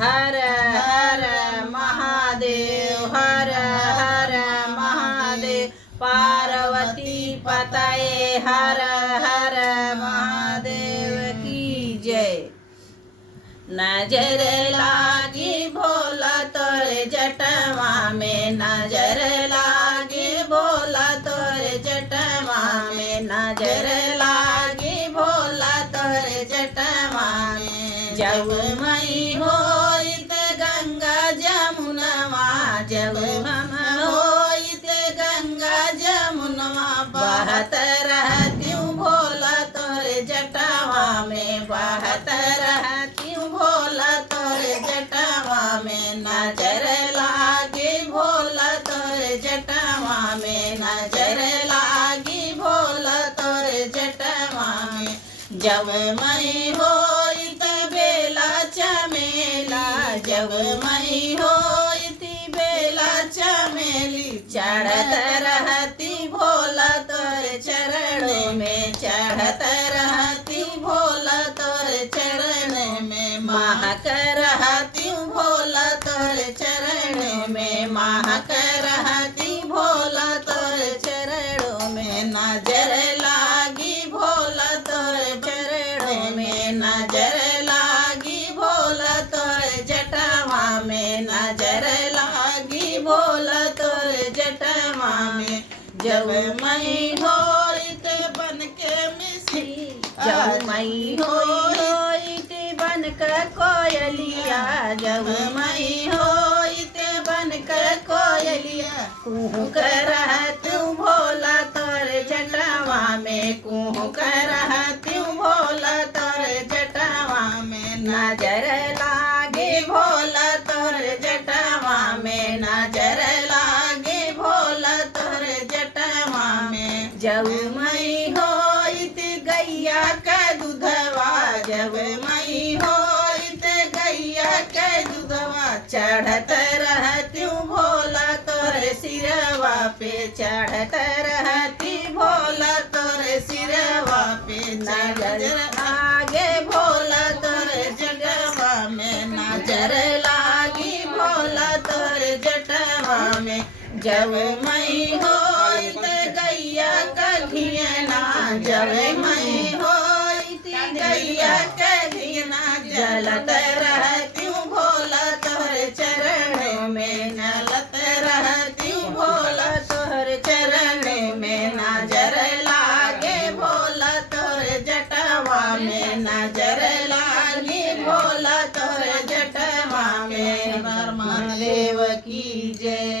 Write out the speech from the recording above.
हर हर महादेव, हर हर महादेव। पार्वती पतये हर हर महादेव की जय। नजर लागी भोला तोरे जटवा में, नजर लागी भोला तोरे जटवा में, नजर लागी भोला तोरे जटवा में। जब मई होइत गंगा जमुनवा, जब हम होइत गंगा जमुनवा, बहत रहती हूँ भोला तोरे जटवा में, बहत रहती हूँ भोला तोरे जटवा में। नजर लागी भोला तोरे जटवा में, नजर लागी भोला तोरे जटवा में। जब मई होइत बेला चमेला, जब मई होइत बेला चमेली, चढ़त रहती भोला तोरे चरण में, चढ़त रहती भोला तोरे चरण में। महक रहती हूँ भोला तोरे चरण में, महक रहती भोला तोरे चरणों में। नजर लागी भोला तोरे चरणों में, नजर लागी भोला तोरे जटवा में, नजर लागी भोला तोरे जटवा में। जब मई होइत बन के मिसरी, जब मई होइत बन कर कोयलिया, जब मई होइत बन कर कोयलिया, कुहू कर रहती हूँ भोला तोरे जटवा में, कुहू कर रहती हूँ भोला तोरे जटवा में। नजर लागे भोला तोरे जटवा में, नजर लागे भोला तोरे जटवा में। जब मई होइत गैया का दूधवा, जब मई होइत गैया के दूधवा, चढ़त रहती हूँ भोला तोरे सिरवा पे, चढ़त रहती भोला तोरे सिरवा पे। नजर लागे भोला तोरे जटवा में, नजर लागी भोला तोरे जटवा में। जब मई होइत गैया का घियना, जब मई होइत गैया का घियना, जलत रहती हूँ भोला तोरे चरण में, नलत रहती हूँ भोला तोरे चरण में। नजर लागे भोला तोरे जटवा में, नजर लागी भोला तोरे जटवा में। महादेव की जय।